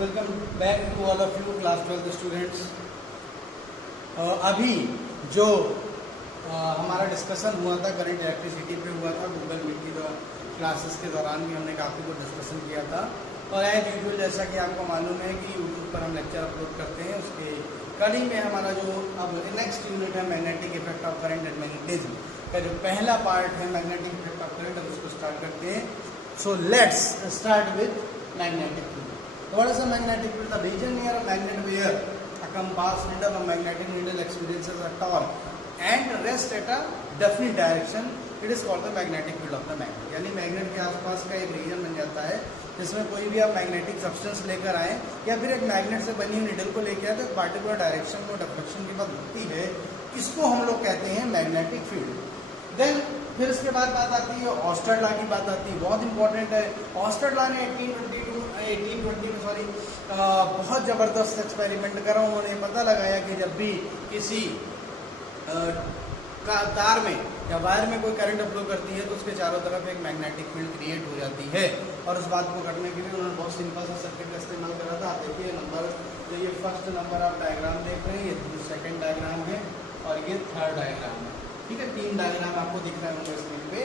Welcome back to all of you class 12 students. अभी जो हमारा डिस्कशन हुआ था करंट इलेक्ट्रिसिटी पे हुआ था गूगल मीट की क्लासेस के दौरान भी हमने काफ़ी कुछ डिस्कशन किया था। और एज यूजुअल जैसा कि आपको मालूम है कि यूट्यूब पर हम लेक्चर अपलोड करते हैं, उसके कड़ी में हमारा जो अब नेक्स्ट यूनिट है magnetic effect of current and magnetism का जो पहला पार्ट है मैग्नेटिक इफेक्ट ऑफ करंट, हम उसको स्टार्ट करते हैं। So let's start with magnetic field. What is the magnetic field? The region near a magnet where a compass needle of magnetic needle experiences a torque and rest at a definite direction. It is called the magnetic field of the magnet. यानी magnet के आसपास का एक reason बन जाता है जिसमें कोई भी आप मैग्नेटिक सब्सटेंस लेकर आए या फिर एक मैग्नेट से बनी हुई निडल को लेकर आए तो पार्टिकुलर डायरेक्शन को डिफ्लेक्शन की बात होती है, इसको हम लोग कहते हैं मैग्नेटिक फील्ड। देन फिर इसके बाद बात आती है ऑस्टर्ड लॉ की बात आती है, बहुत इंपॉर्टेंट है। ऑस्टर्ड लॉ ने 1820 में बहुत ज़बरदस्त एक्सपेरिमेंट करा। उन्होंने पता लगाया कि जब भी किसी तार में या वायर में कोई करंट फ्लो करती है तो उसके चारों तरफ एक मैग्नेटिक फील्ड क्रिएट हो जाती है। और उस बात को करने के लिए उन्होंने बहुत सिंपल सा सर्किट का इस्तेमाल करा था। आप देखिए नंबर, तो ये फर्स्ट नंबर आप डायग्राम देख रहे हैं, ये सेकेंड डायग्राम है और ये थर्ड डायग्राम है। ठीक है, तीन डायग्राम आपको दिख रहे होंगे स्क्रीन पे।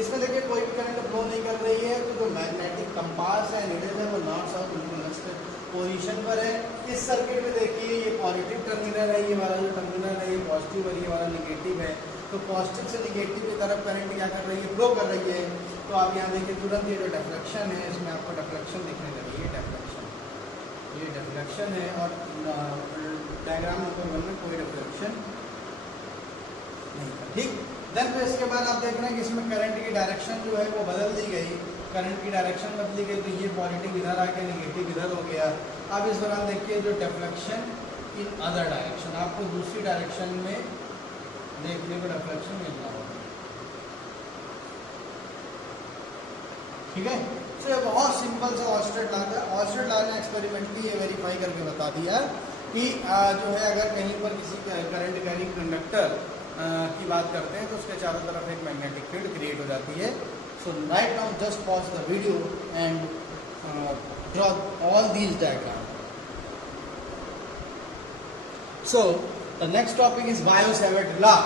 इसमें देखिए कोई भी करंट फ्लो नहीं कर रही है तो जो मैग्नेटिक कंपास है नीडल है वो नॉर्थ साउथ बिल्कुल नेक्स्ट पोजीशन पर है। इस सर्किट में देखिए ये पॉजिटिव टर्मिनल है, ये वाला जो टर्मिनल है ये पॉजिटिव और ये वाला निगेटिव है। तो पॉजिटिव से निगेटिव की तरफ करंट क्या कर रही है, फ्लो कर रही है। तो आप यहाँ देखिए तुरंत ये जो डिफ्लेक्शन है इसमें आपको डिफ्लेक्शन दिखने लगी है, ये डिफ्लेक्शन है। और डायग्राम नंबर 1 में कोई डिफ्लेक्शन नहीं है। ठीक, देन फिर इसके बाद आप देख रहे हैं कि इसमें करंट की डायरेक्शन जो है वो बदल दी गई। करंट की डायरेक्शन बदली गई तो ये पॉजिटिव इधर आके निगेटिव इधर हो गया। अब इस दौरान देखिए जो डिफ्लेक्शन इन अदर डायरेक्शन, आपको दूसरी डायरेक्शन में देखने को डिफ्लेक्शन मिलना होगा। ठीक है, तो ये बहुत सिंपल सा ऑस्टर्ड लॉ है। ऑस्टर्ड लॉ ने एक्सपेरिमेंट की ये वेरीफाई करके बता दिया कि जो है अगर कहीं पर किसी करंट कैरिंग कंडक्टर की बात करते हैं तो उसके चारों तरफ एक मैग्नेटिक फील्ड क्रिएट हो जाती है। So right now just pause the video and draw all these diagram. So the next topic is Biot-Savart law.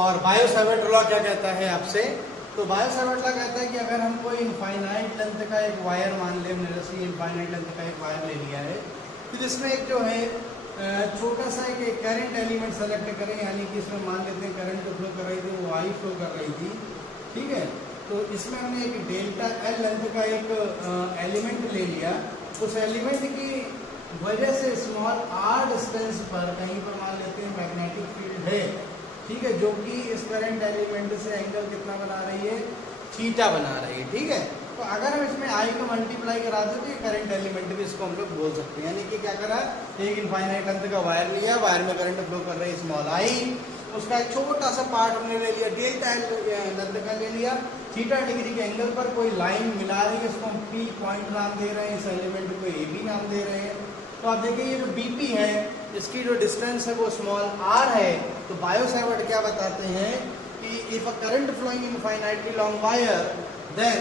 और बायो-सैवर्ट लॉ क्या कहता है आपसे, तो बायो-सैवर्ट लॉ कहता है कि अगर हम कोई इनफाइनाइट लेंथ का एक वायर मान लें, हमने जैसे इनफाइनाइट लेंथ का एक वायर ले लिया है, फिर इसमें एक जो है छोटा सा एक करंट एलिमेंट सेलेक्ट करें, यानी कि इसमें मान लेते हैं करंट फ्लो कर रही थी वो आई फ्लो कर रही थी। ठीक है, तो इसमें हमने एक डेल्टा एल लेंथ का एक एलिमेंट ले लिया। उस एलिमेंट की वजह से स्मॉल आर डिस्टेंस पर कहीं पर मान लेते हैं मैग्नेटिक फील्ड है। ठीक है, जो कि इस करंट एलिमेंट से एंगल कितना बना रही है, थीटा बना रही है। ठीक है, तो अगर हम इसमें आई को मल्टीप्लाई करा दें तो ये करंट एलिमेंट भी इसको हम लोग बोल सकते हैं। यानी कि क्या करा, एक इनफाइनाइट लेंथ का वायर लिया, वायर में करंट फ्लो कर रही है स्मॉल आई, उसका एक छोटा सा पार्ट हमने ले लिया, डेल्टा लेंथ का ले लिया, थीटा डिग्री के एंगल पर कोई लाइन मिला रही है, इसको हम पी पॉइंट नाम दे रहे हैं, इस एलिमेंट को ए बी नाम दे रहे हैं। तो आप देखिए ये जो बीपी है इसकी जो डिस्टेंस है वो स्मॉल आर है। तो बायो-सैवर्ट क्या बताते हैं कि if a current flowing infinitely long wire, then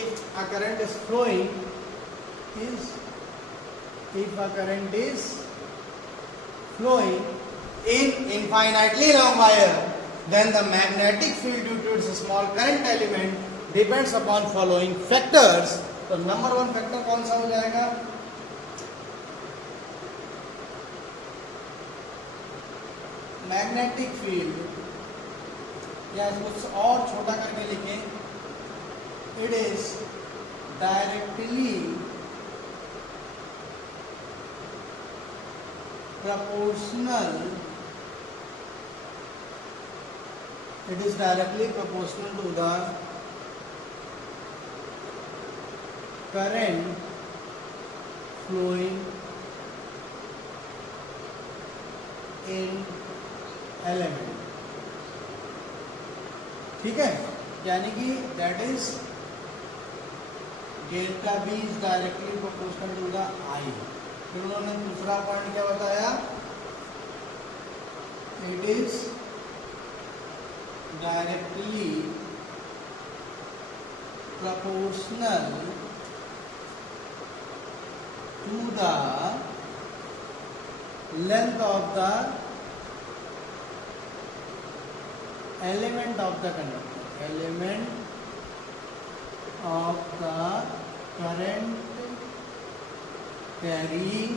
if a current is flowing in infinitely long wire, then the magnetic field due to its small current element depends upon following factors. तो number 1 factor कौन सा हो जाएगा, magnetic field, या इसको और छोटा करके लिखें, it is directly proportional to the current flowing in element। ठीक है, यानी कि that is delta B is directly proportional to the I. फिर उन्होंने दूसरा पॉइंट क्या बताया, it is directly proportional to the length of the element of the conductor, element of the current carrying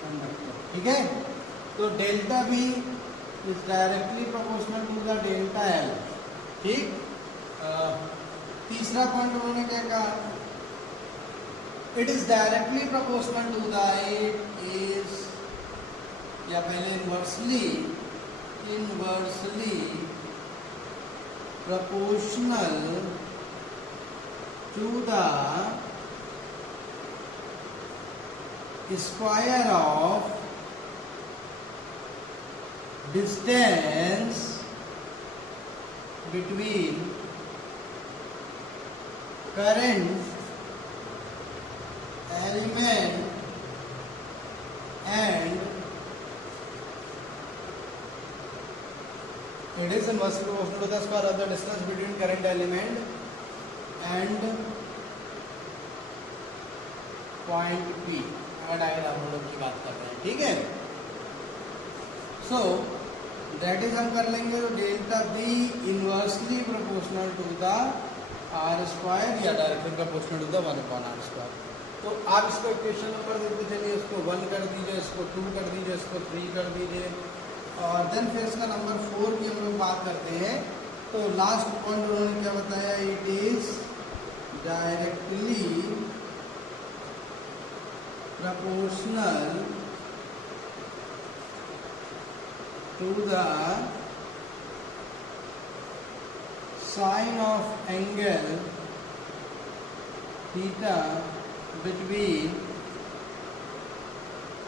conductor. ठीक है, तो delta V is directly proportional to the delta L. ठीक, तीसरा पॉइंट उन्होंने क्या कहा, it is directly proportional to the, it is, या पहले inversely proportional to the square of distance between current element and it is inversely proportional to the square of the distance between current element and point P. अगर diagram हम लोग की बात कर रहे हैं, ठीक है. सो दैट इज हम कर लेंगे तो delta B inversely proportional to the R square या directly proportional to the 1/r square. तो आप इसको इक्वेशन नंबर देते चलिए, इसको 1 कर दीजिए, इसको 2 कर दीजिए, इसको 3 कर दीजिए, और देन फिर इसका नंबर 4 की हम लोग बात करते हैं. तो लास्ट पॉइंट उन्होंने क्या बताया, it is directly proportional to the sine of angle theta between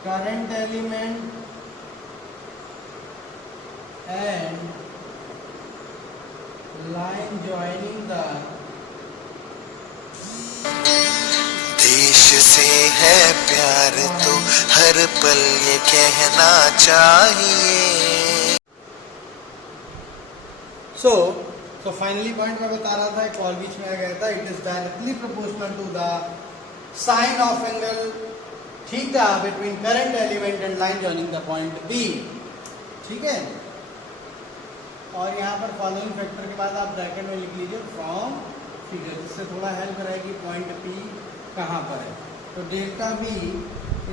current element and line joining the देश से है प्यार तो हर पल ये कहना चाहिए. सो फाइनली पॉइंट मैं बता रहा था, एक और बीच में आ गया था, it is directly proportional to the sine of angle theta between current element and line joining the point B. ठीक है, और यहाँ पर फॉलोइंग फैक्टर के बाद आप ब्रैकेट में लिख लीजिए फ्रॉम फिगर, जिससे थोड़ा हेल्प रहेगी पॉइंट पी कहाँ पर है. तो delta B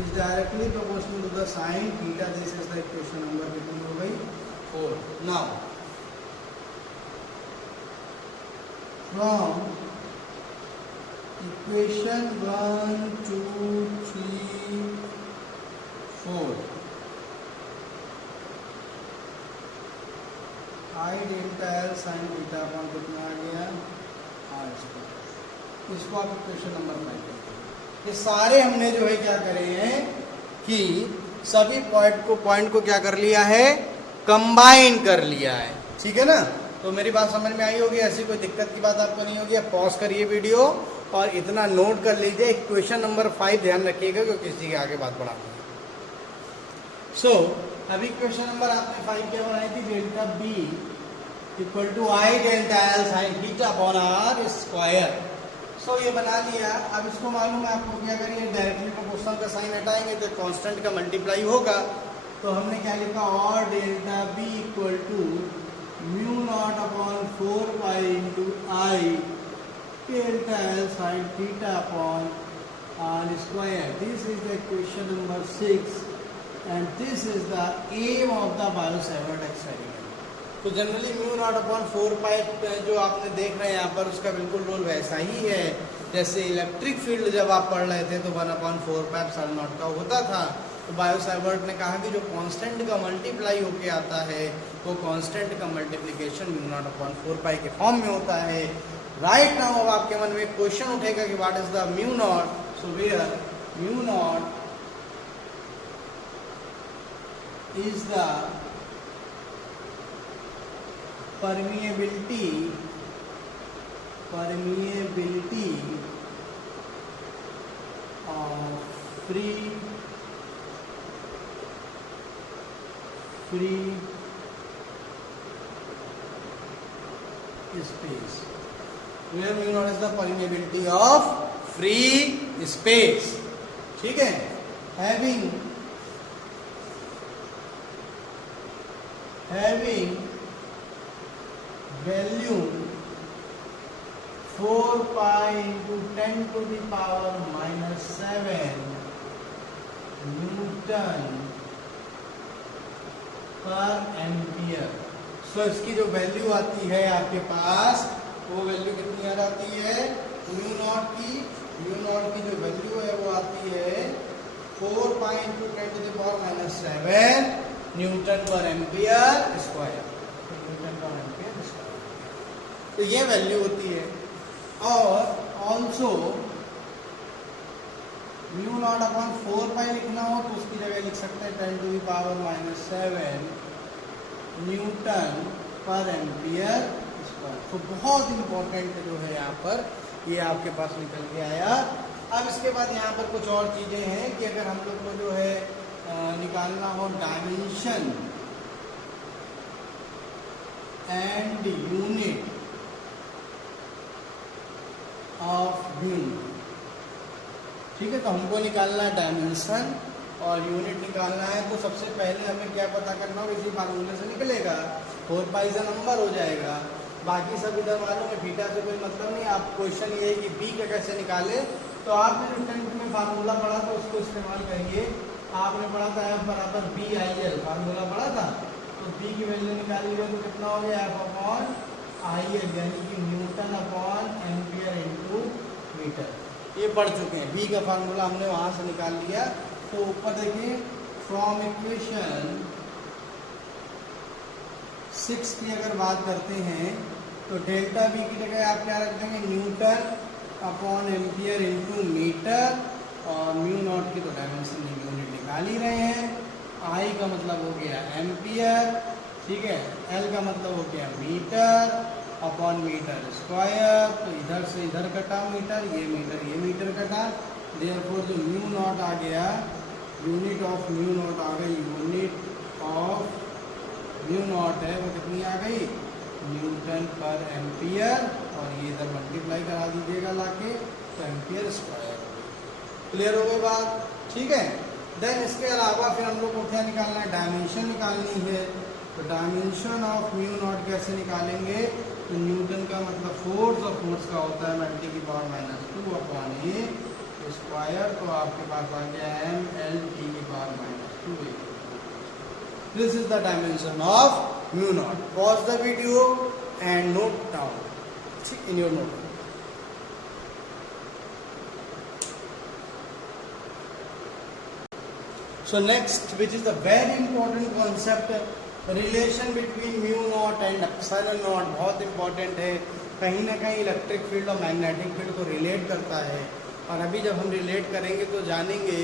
is directly proportional to the sine theta. This is the equation number कितनी हो गई, 4. Now from equation 1 2 3 4 I delta L sine theta upon कितना आ गया, आर स्क्वायर. इसको आप इक्वेशन नंबर 5 करते हैं. ये सारे हमने जो है क्या करे हैं कि सभी पॉइंट को क्या कर लिया है, कंबाइन कर लिया है. ठीक है ना, तो मेरी बात समझ में आई होगी, ऐसी कोई दिक्कत की बात आपको नहीं होगी. आप पॉज करिए वीडियो और इतना नोट कर लीजिए. इक्वेशन नंबर 5 ध्यान रखिएगा क्योंकि किसी के आगे बात बढ़ाऊंगा. सो अभी इक्वेशन नंबर आपने 5 क्या बनाई थी, delta B equal to I delta L sine theta upon R square. So ये बना लिया. अब इसको मालूम है आपको, क्या करिए, डायरेक्टली प्रोपोर्शनल का साइन हटाएंगे तो कांस्टेंट का मल्टीप्लाई होगा. तो हमने क्या लिखा, और delta B equal to mu naught upon 4 pi into I delta L sine theta upon R square. This is the equation number 6 and this is the aim of the Biot Savart experiment. तो generally mu naught upon 4 pi जो आपने देख रहे हैं यहाँ पर, उसका बिल्कुल रोल वैसा ही है जैसे इलेक्ट्रिक फील्ड जब आप पढ़ रहे थे तो 1/4 पाई एप्सिलॉन नॉट का होता था. तो बायो-सैवर्ट ने कहा कि जो कांस्टेंट का मल्टीप्लाई होके आता है वो कांस्टेंट का mल्टीप्लिकेशन म्यू नॉट अपॉन 4 पाई के फॉर्म में होता है. राइट नाउ अब आपके मन में क्वेश्चन उठेगा कि what is the mu naught. So where mu naught is the permeability of free space. Where mu naught is the permeability of free space. ठीक है, having value 4 pi into 10 to the power minus 7 Newton पर ampere. सो इसकी जो value आती है आपके पास, वो value कितनी आ जाती है म्यू नॉट की जो वैल्यू है वो आती है 4 pi into 10 to the power minus 7 newton पर एम्पियर स्क्वायर. तो ये वैल्यू होती है. और also mu naught upon 4 pi लिखना हो तो उसकी जगह लिख सकते हैं 10 to the power minus 7 newton पर एम्पियर स्क्वायर. तो बहुत इंपॉर्टेंट जो है यहाँ पर ये आपके पास निकल के आया. अब इसके बाद यहाँ पर कुछ और चीजें हैं कि अगर हम लोग को जो है निकालना हो dimension and unit of beam. ठीक है, तो हमको निकालना है डायमेंशन और यूनिट निकालना है. तो सबसे पहले हमें क्या पता करना होगा, इसी फार्मूले से निकलेगा. 4 पाई का नंबर हो जाएगा. बाकी सब इधर मालूम है, थीटा से कोई मतलब नहीं. आप क्वेश्चन ये है कि बी का कैसे निकाले, तो आपने जो 10th में फार्मूला पढ़ा था उसको इस्तेमाल करिए. आपने पढ़ा था एफ बराबर बी आई एल, फार्मूला पढ़ा था. तो बी की वैल्यू निकालिएगा तो कितना हो गया एफ अपॉन आई एल, यानी कि newton upon ampere into metre. ये पढ़ चुके हैं. बी का फार्मूला हमने वहां से निकाल लिया. तो ऊपर देखिए, फ्रॉम इक्वेशन 6 की अगर बात करते हैं तो डेल्टा बी की जगह आप क्या रख देंगे, newton upon ampere into metre. और म्यू नॉट की तो डायमेंशन यूनिट निकाल ही रहे हैं. आई का मतलब हो गया एम्पियर, ठीक है. एल का मतलब हो गया मीटर अपॉन मीटर स्क्वायर. तो इधर से इधर कटा मीटर, ये मीटर कटा. देयरफॉर जो म्यू नॉट आ गया, यूनिट ऑफ म्यू नॉट आ गई, यूनिट ऑफ म्यू नॉट है वो कितनी आ गई, न्यूटन पर एम्पियर. और ये इधर मल्टीप्लाई करा दीजिएगा लाके, तो एम्पियर स्क्वायर. क्लियर हो गई बात? ठीक है. देन इसके अलावा फिर हम लोग को क्या निकालना है, डायमेंशन निकालनी है. तो डायमेंशन ऑफ म्यू नॉट कैसे निकालेंगे, तो न्यूटन का मतलब फोर्स, और फोर्स का होता है मल्टी की पावर माइनस 2 अपॉन ए स्क्वायर. तो आपके पास आ गया एम एल टी की power minus 2. This is the dimension of mu naught. Pause the video and note down in your note. So next, which is the very important concept, relation between mu naught and epsilon naught. बहुत important है. कहीं ना कहीं electric field और magnetic field को relate करता है. और अभी जब हम रिलेट करेंगे तो जानेंगे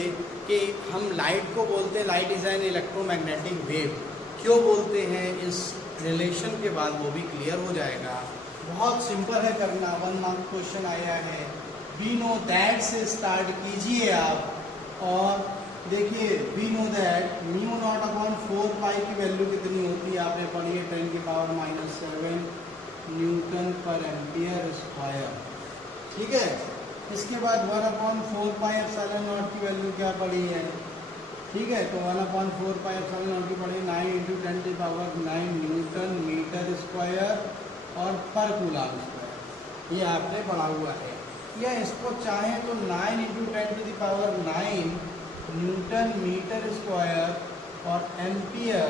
कि हम लाइट को बोलते हैं, light is an electromagnetic wave. क्यों बोलते हैं, इस रिलेशन के बाद वो भी क्लियर हो जाएगा. बहुत सिंपल है करना. 1 मार्क क्वेश्चन आया है. वी नो दैट से स्टार्ट कीजिए आप. और देखिए, we know that mu naught upon 4 pi की वैल्यू कितनी होती है, आपने पढ़ी है 10 की पावर माइनस 7 न्यूटन पर एम्पियर स्क्वायर. ठीक है. इसके बाद 1 अपॉन 4 पाई एप्सिलॉन नॉट की वैल्यू क्या पढ़ी है, ठीक है. तो 1 अपॉन 4 पाई एप्सिलॉन नॉट की पढ़ी 9 इंटू 10 की पावर 9 न्यूटन मीटर स्क्वायर और पर कूलम स्क्वायर. ये आपने पढ़ा हुआ है. या इसको चाहें तो 9 into 10 to the power 9 newton metre square और एम्पियर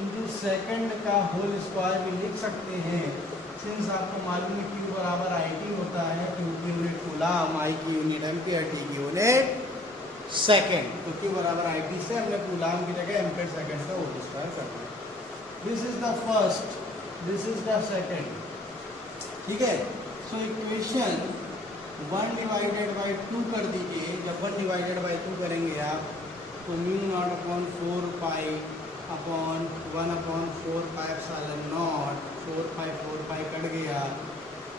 इंटू सेकेंड का होल स्क्वायर भी लिख सकते हैं. सिंस आपको मालूम है Q बराबर IT होता है. Q की यूनिट कूलम, I की यूनिट एम्पियर, T की यूनिट सेकेंड. तो Q बराबर IT से हमने कूलम की जगह एम्पियर सेकेंड का होल स्क्वायर कर दिया. This is the first, this is the second. ठीक है. सो इक्वेशन 1 डिवाइडेड बाई 2 कर दीजिए. जब 1 डिवाइडेड बाई 2 करेंगे आप तो mu naught upon 4 pi upon 1 upon 4 pi epsilon naught. 4 pi cut गया.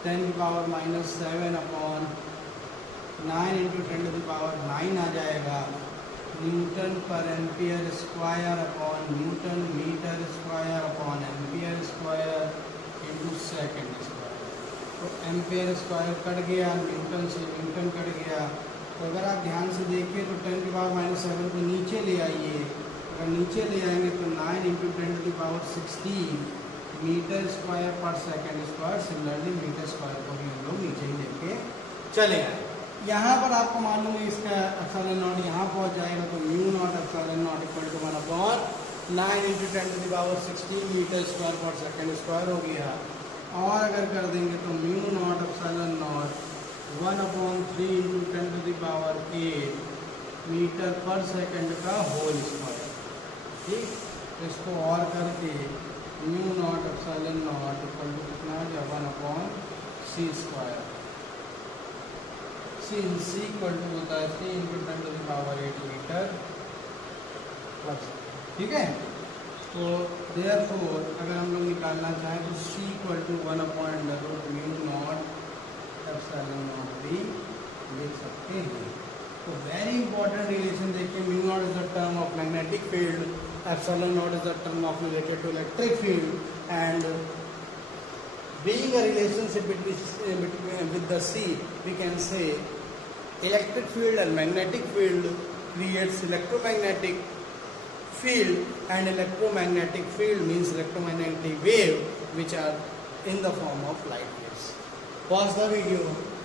10 की power minus 7 upon 9 into 10 to the power 9 आ जाएगा. न्यूटन पर ampere square upon newton metre square upon ampere square into second square. तो ampere square cut गया, newton से newton cut गया। तो अगर आप ध्यान से देखिए तो 10⁻⁻7 को नीचे ले आइए, अगर नीचे ले आएंगे तो 9 × 10⁻16 मीटर स्क्वायर पर second square. Similarly metre square को भी हम लोग नीचे ही लेके चले आए। यहाँ पर आपको मालूम है इसका एप्सिलॉन नॉट यहाँ पहुँच जाएगा, तो mu naught epsilon naught equal to 1/9 × 10⁻16 metre square पर सेकेंड स्क्वायर हो गया। और अगर कर देंगे तो mu naught epsilon naught 1/3 × 10⁸ metre पर सेकेंड का होल स्क्वायर। ठीक, इसको और करके mu naught epsilon naught equal to कितना है 1/c²। c इक्वल टू होता है 3 × 10⁸ मीटर पर। ठीक है, तो देयरफॉर अगर हम लोग निकालना चाहें तो c equal to 1/√μ naught epsilon naught भी लिख सकते हैं। तो वेरी इंपॉर्टेंट रिलेशन देखिए, mu naught is the term of magnetic field, epsilon naught is the term of related to electric field, and being a relationship between with the C, we can say electric field and magnetic field creates electromagnetic field, and electromagnetic field means electromagnetic wave which are in the form of light waves. Pause the video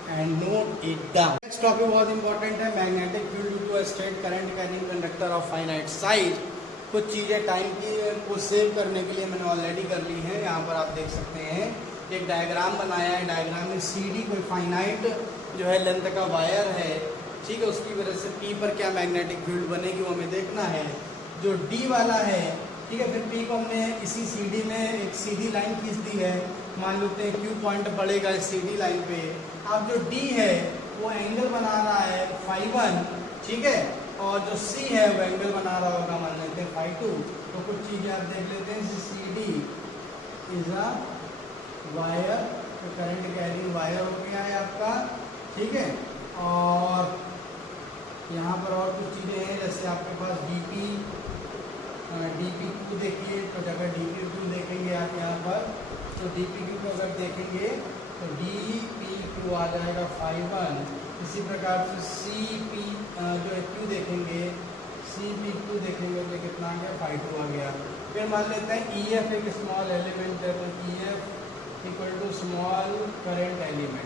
and note it down. Next topic बहुत important है, magnetic field due to a straight current carrying conductor of finite size. कुछ चीज़ें time की को save करने के लिए मैंने ऑलरेडी कर ली हैं। यहाँ पर आप देख सकते हैं एक डायग्राम बनाया है, डायग्राम में CD कोई फाइनाइट जो है लेंथ का वायर है, ठीक है, उसकी वजह से P पर क्या मैग्नेटिक फील्ड बनेगी वो हमें देखना है। जो D वाला है, ठीक है, फिर P को हमने इसी CD में एक सीधी लाइन खींच दी है, मान लेते हैं Q पॉइंट पड़ेगा इस सीधी लाइन पे। अब जो D है वो एंगल बना रहा है φ1, ठीक है, और जो C है वो एंगल बना रहा होगा मान लेते हैं φ2। तो कुछ चीज़ें आप देख लेते हैं, CD इज अ वायर, तो करंट कैरिंग वायर हो गया है आपका, ठीक है। और यहाँ पर और कुछ चीज़ें हैं, जैसे आपके पास DP2 देखिए, तो अगर DP2 देखेंगे आप यहाँ पर, तो DP2 को अगर देखेंगे तो DP2 आ जाएगा φ1। इसी प्रकार से CP जो Q देखेंगे, CP2 देखेंगे तो कितना आ गया φ2 आ गया। फिर मान लेते हैं EF एक स्मॉल एलिमेंट है, तो EF equal to small current element है।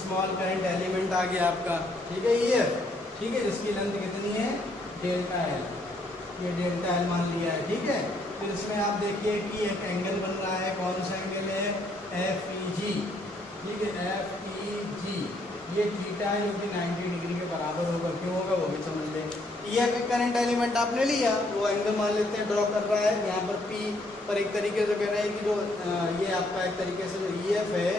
स्मॉल करंट एलिमेंट आ गया आपका, ठीक है, EF, ठीक है, जिसकी लेंथ कितनी है ΔL, ये ΔL मान लिया है, ठीक है। फिर इसमें आप देखिए कि एक एंगल बन रहा है, कौन सा एंगल है FEG, ठीक है, FEG, ये थीटा है जो कि 90 डिग्री के बराबर होगा, क्यों होगा वो भी समझ लें। EF एक करंट एलिमेंट आपने लिया, वो एंगल मान लेते हैं ड्रॉ कर रहा है यहाँ पर P पर, एक तरीके से कह रहे हैं कि जो ये आपका एक तरीके से जो EF है,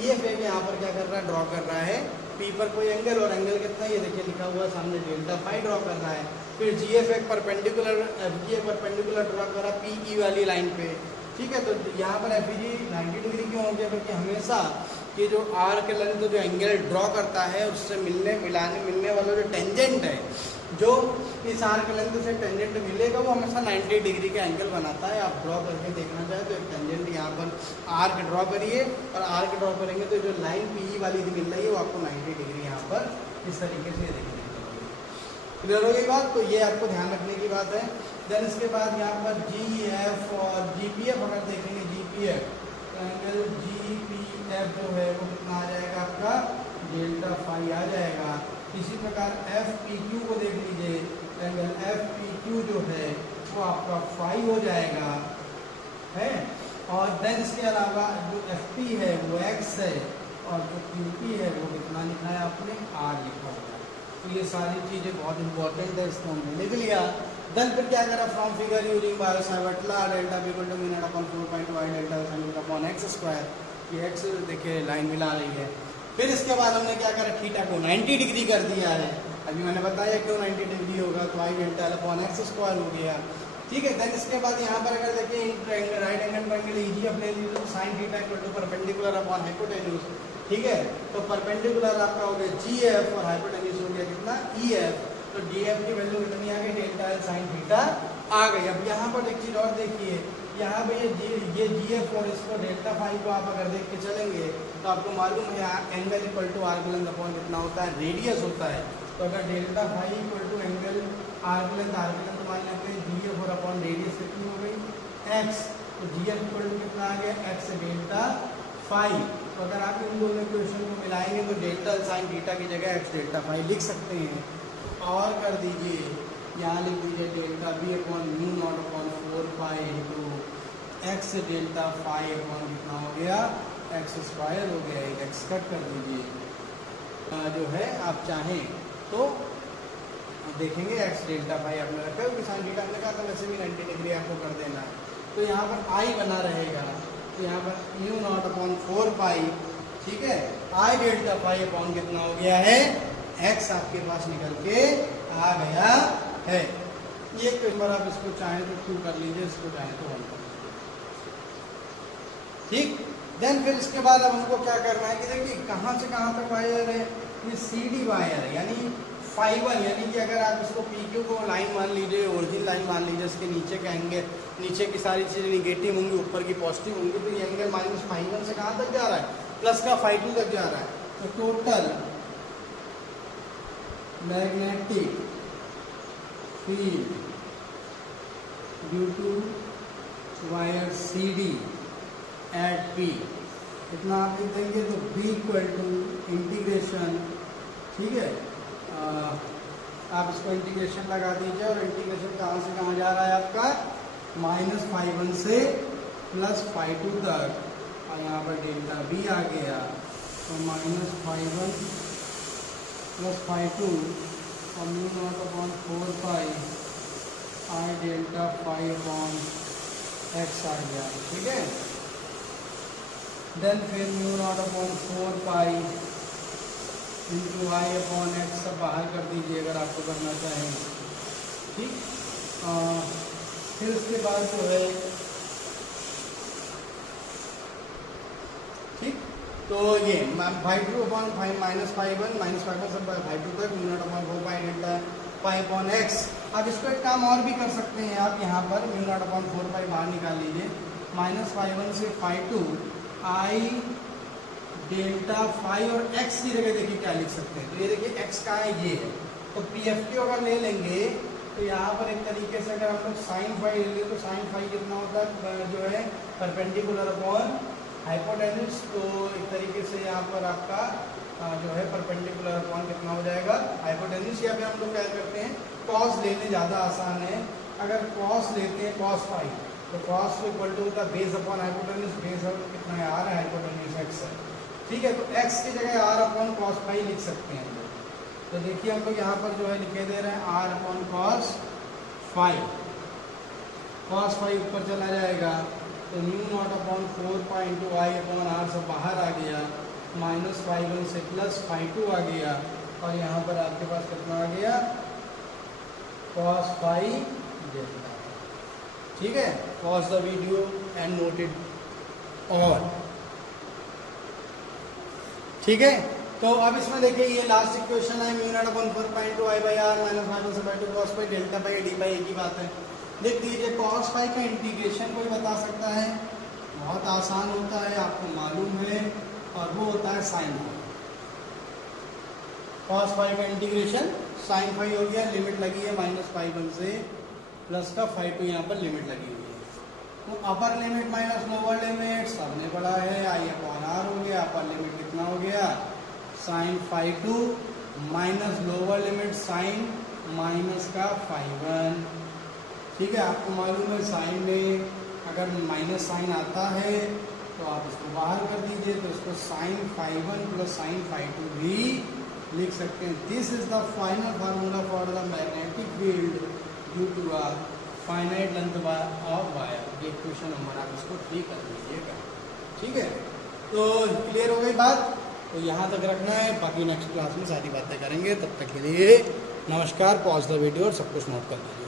EF एक यहाँ पर क्या कर रहा है, ड्रॉ कर रहा है P पर कोई एंगल, और एंगल कितना है ये देखिए लिखा हुआ है सामने ΔΦ ड्रॉ कर रहा है। फिर GF एक परपेंडिकुलर, FG एक परपेंडिकुलर ड्रॉ कर रहा है PE वाली लाइन पे, ठीक है। तो यहाँ पर FG 90 डिग्री क्यों हो गया, क्योंकि हमेशा ये जो आर्क लेंथ जो एंगल ड्रॉ करता है उससे मिलने वाला जो टेंजेंट है, जो इस आर्क लेंथ से टेंजेंट मिलेगा वो हमेशा 90 डिग्री का एंगल बनाता है। आप ड्रॉ करके देखना चाहें तो एक टेंजेंट यहाँ पर आर्क ड्रॉ करिए, और आर्क ड्रॉ करेंगे तो जो लाइन PE वाली मिल रही है वो आपको 90 डिग्री यहाँ पर इस तरीके से देखने को मिलेगी। क्लियर हो गई बात, तो ये आपको ध्यान रखने की बात है। देन इसके बाद यहाँ पर GF और GPF अगर देखेंगे, GPF तो एंगल GPF जो है वो कितना आ जाएगा आपका ΔΦ आ जाएगा। इसी प्रकार FPQ को देख लीजिए, एंगल FPQ जो है वो आपका फाई हो जाएगा, है। और देन इसके अलावा जो FP है वो X है, और जो QP है वो कितना लिखा है आपने R लिखा हुआ है। तो ये सारी चीज़ें बहुत इंपॉर्टेंट है, इसको हमने लिख लिया। देन फिर क्या करा, from figure using Biot Savart law, delta equal to mu naught upon 4.y delta sin upon x², ये x देखिए लाइन मिला रही है। फिर इसके बाद हमने क्या करा, थीटा को 90 डिग्री कर दिया है, अभी मैंने बताया क्यों 90 डिग्री होगा, तो आई डेल्टा अपॉन x² हो गया, ठीक है। देन इसके बाद यहाँ पर अगर देखिए राइट एंगल ट्रायंगल EG अपने लिए sine theta equal to perpendicular upon hypotenuse, ठीक है। तो परपेंडिकुलर आपका हो गया GF और हाइपोटेन्यूज हो गया कितना EF। तो डीएफ की वैल्यू कितनी आ गई, डेल्टा एल साइन थीटा आ गई। अब यहाँ पर एक चीज़ और देखिए, यहाँ पे ये जीएफ और इसको डेल्टा फाई को आप अगर देख के चलेंगे तो आपको मालूम है angle equal to arc length upon कितना होता है, रेडियस होता है। तो अगर delta phi equal to angle arc length मान लेते हैं जीएफ और अपॉन रेडियस कितनी हो गई एक्स, तो जीएफ इक्वल टू कितना आ गया एक्स डेल्टा फाई। तो अगर आप इन दोनों इक्वेशन को मिलाएंगे तो डेल्टा साइन थीटा की जगह एक्स डेल्टा फाई लिख सकते हैं। और कर दीजिए, यहाँ लिख दीजिए delta B upon mu naught upon 4 pi into x delta phi upon कितना हो गया एक्स स्क्वायर हो गया, एक एक्स कट कर दीजिए। जो है आप चाहें तो देखेंगे एक्स डेल्टा फाई आपने रखा है, साइन थीटा हमने कहा था वैसे भी 90 डिग्री आपको कर देना है। तो यहाँ पर आई बना रहेगा, तो यहाँ पर म्यू नॉट अपॉन 4 पाई, ठीक है, आई डेल्टा फाई अपॉन कितना हो गया है एक्स आपके पास निकल के आ गया है। ये नंबर आप इसको चाहें तो 2 कर लीजिए, इसको चाहें तो 1 कर लीजिए, ठीक। देन फिर इसके बाद अब हमको क्या करना है कि देखिए कहाँ से कहाँ तक वायर है, ये सी डी वायर है, यानी फाइबर, यानी कि अगर आप इसको पी क्यू को लाइन मान लीजिए, ओरिजिन लाइन मान लीजिए, इसके नीचे का एंगल, नीचे की सारी चीज़ें निगेटिव होंगी, ऊपर की पॉजिटिव होंगी, तो ये एंगल माइनस फाइव से कहाँ तक जा रहा है, प्लस का 5 तक जा रहा है। तो total magnetic field due to wire C D at P इतना आप लिख देंगे, तो बी इक्वल टू इंटीग्रेशन, ठीक है, आप इसको इंटीग्रेशन लगा दीजिए, और इंटीग्रेशन कहाँ से कहाँ जा रहा है आपका -φ1 से +φ2 तक, और यहाँ पर डेल्टा बी आ गया, तो -φ1 +φ2 और mu naught upon 4 pi I delta phi upon X आ गया, ठीक है। देन फिर mu naught upon 4 pi into I upon X सब बाहर कर दीजिए अगर आपको करना चाहें, ठीक। फिर उसके बाद जो है, ठीक, तो ये -φ2 अपॉन -φ1 सब -φ2 तक mu naught upon 4 pi delta pi upon x. अब इसको एक काम और भी कर सकते हैं आप, यहाँ पर म्यू नॉट अपॉन 4 पाई बाहर निकाल लीजिए, -φ1 से φ2 आई डेल्टा फाई और एक्स की जगह देखिए क्या लिख सकते हैं, तो ये देखिए एक्स कहाँ है, ये है, तो पी एफ क्यू अगर ले लेंगे तो यहाँ पर एक तरीके से अगर हम लोग साइन फाई ले लें तो साइन फाई कितना होता है जो है परपेंडिकुलर अपॉन हाइपोटेन्यूज, तो एक तरीके से यहाँ पर आपका जो है परपेंडिकुलर अपॉन कितना हो जाएगा हाइपोटेन्यूज। यहाँ पे हम लोग क्या करते हैं कॉस लेने ज़्यादा आसान है, अगर कॉस लेते हैं कॉस फाई तो कॉस इक्वल टू होता है बेस अपॉन हाइपोटेन्यूज, बेस कितना है आर है, हाइपोटेन्यूज एक्स है, ठीक है। तो x की जगह आर अपॉन कॉस फाई लिख सकते हैं हम लोग, तो देखिए हम लोग यहाँ पर जो है लिखे दे रहे हैं R upon cos phi, cos phi ऊपर चला जाएगा, तो mu naught upon 4 pi into I upon R सब बाहर आ गया, -φ1 से +φ2 आ गया, और यहाँ पर आपके पास कितना आ गया कॉस फाई डेल्टा, ठीक है। Pause the video and note it all, ठीक है। तो अब इसमें देखिए ये लास्ट इक्वेशन है, mu naught upon 4 pi into I by R -φ1 से φ2 cos phi delta by D by, एक ही बात है। देख लीजिए कॉस फाई का इंटीग्रेशन कोई बता सकता है, बहुत आसान होता है, आपको मालूम है, और वो होता है साइन फाई। कॉस फाई का इंटीग्रेशन साइन फाई हो गया, लिमिट लगी है -φ1 से प्लस का φ2 यहाँ पर लिमिट लगी हुई है, तो upper limit minus lower limit सबने पढ़ा है, आई अपॉन आर हो गया, अपर लिमिट कितना हो गया sine φ2 minus lower limit sine minus का φ1, ठीक है। आपको मालूम है साइन में अगर माइनस साइन आता है तो आप इसको बाहर कर दीजिए, तो इसको साइन φ1 प्लस साइन φ2 भी लिख सकते हैं। This is the final formula for the magnetic field due to a finite length of wire. ये क्वेश्चन नंबर आप इसको 3 कर लीजिएगा, ठीक है। तो क्लियर हो गई बात, तो यहाँ तक रखना है, बाकी नेक्स्ट क्लास में सारी बातें करेंगे। तब तक के लिए नमस्कार, पॉज द वीडियो और सब कुछ नोट कर लीजिए।